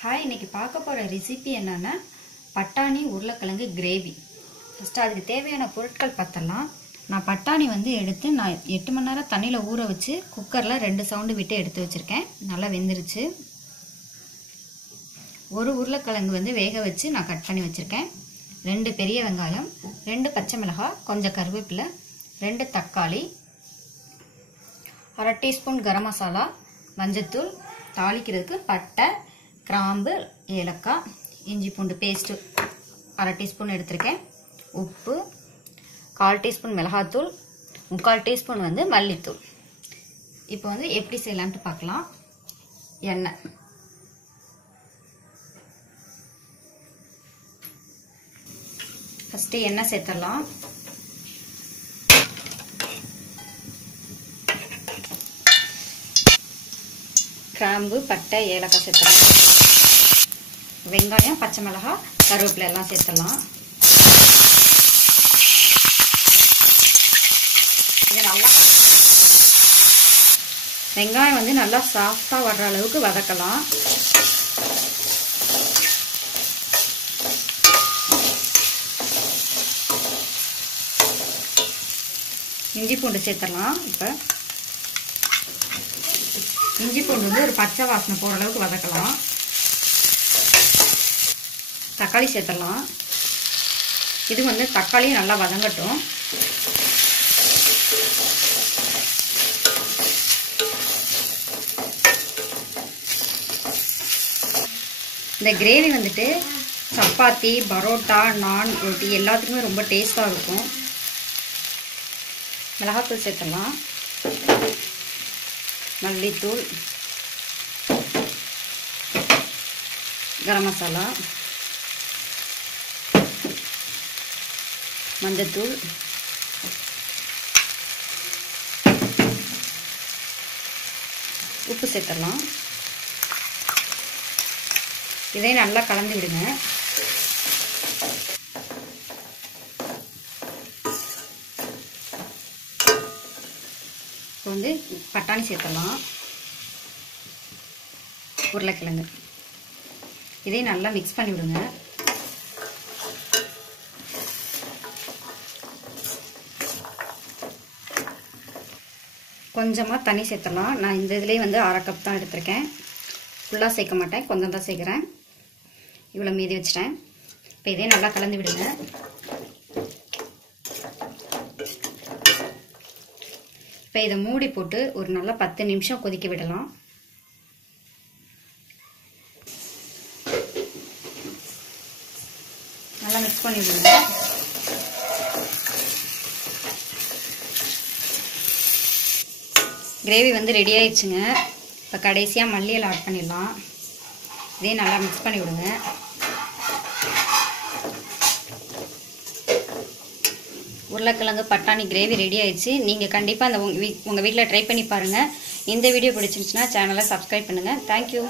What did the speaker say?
Hi, இன்னைக்கு பார்க்க போகிற ரெசிபி என்னென்னா பட்டாணி உருளைக்கிழங்கு கிரேவி. ஃபஸ்ட்டு அதுக்கு தேவையான பொருட்கள் பார்த்தலாம். நான் பட்டாணி எடுத்து 8 மணி நேரம் தண்ணியில் ஊற வச்சு குக்கரில் 2 சவுண்டு விட்டு எடுத்து வச்சுருக்கேன். நல்லா வெந்துருச்சு. ஒரு உருளைக்கிழங்கு வேக வச்சு நான் கட் பண்ணி வச்சுருக்கேன். 2 பெரிய வெங்காயம், 2 பச்சை மிளகாய், கொஞ்சம் கருவேப்பிலை, 2 தக்காளி, 1/2 டீஸ்பூன் கரம் மசாலா, மஞ்சத்தூள், தாளிக்கிறதுக்கு பட்டை, கிராம்பு, ஏலக்காய், இஞ்சி பூண்டு பேஸ்ட்டு 1/2 டீஸ்பூன் எடுத்திருக்கேன். உப்பு, 1/4 டீஸ்பூன் மிளகாத்தூள், 3/4 டீஸ்பூன் மல்லித்தூள். இப்போ எப்படி செய்யலான்ட்டு பார்க்கலாம். எண்ணெய், ஃபஸ்ட்டு எண்ணெய் சேர்த்துடலாம். கிராம்பு, பட்டை, ஏலக்காய் சேர்த்துடலாம். வெங்காயம், பச்சை மிளகாய், கருவேப்பிலை எல்லாம் சேர்த்துடலாம். இது நல்லா வெங்காயம் நல்லா சாஃப்டா வர்ற அளவுக்கு வதக்கலாம். இஞ்சி பூண்டு சேர்த்துடலாம். இப்போ இஞ்சி பூண்டு ஒரு பச்சை வாசனை போகிற அளவுக்கு வதக்கலாம். தக்காளி சேர்த்துடலாம். இது தக்காளியும் நல்லா வதங்கட்டும். இந்த கிரேவி சப்பாத்தி, பரோட்டா, நான், ரொட்டி எல்லாத்துக்குமே ரொம்ப டேஸ்டாக இருக்கும். மிளகாத்தூள் சேர்த்துடலாம். மல்லித்தூள், கரம் மசாலா, மஞ்சத்தூள், உப்பு சேர்த்துடலாம். இதை நல்லா கலந்து விடுங்க. இப்போ பட்டாணி சேர்த்துடலாம். உருளைக்கிழங்கு இதை நல்லா மிக்ஸ் பண்ணி விடுங்க. கொஞ்சமாக தண்ணி சேர்த்துடலாம். நான் இந்த இதுலேயே 1/2 கப் தான் எடுத்திருக்கேன். ஃபுல்லாக சேர்க்க மாட்டேன், கொஞ்சம் தான் சேர்க்குறேன். இவ்வளோ மீதி வச்சிட்டேன். இப்போ இதே நல்லா கலந்து விடுங்க. இப்போ இதை மூடி போட்டு ஒரு நல்லா 10 நிமிஷம் கொதிக்க விடலாம். நல்லா மிக்ஸ் பண்ணி விடுங்க. கிரேவி ரெடி ஆயிடுச்சுங்க. இப்போ கடைசியாக மல்லி இலை ஆட் பண்ணிடலாம். இதே நல்லா மிக்ஸ் பண்ணி விடுங்க. உருளைக்கிழங்கு பட்டாணி கிரேவி ரெடி ஆயிடுச்சு. நீங்கள் கண்டிப்பாக உங்கள் வீட்டில் ட்ரை பண்ணி பாருங்கள். இந்த வீடியோ பிடிச்சிருந்துச்சுன்னா சேனலை சப்ஸ்கிரைப் பண்ணுங்கள். தேங்க்யூ.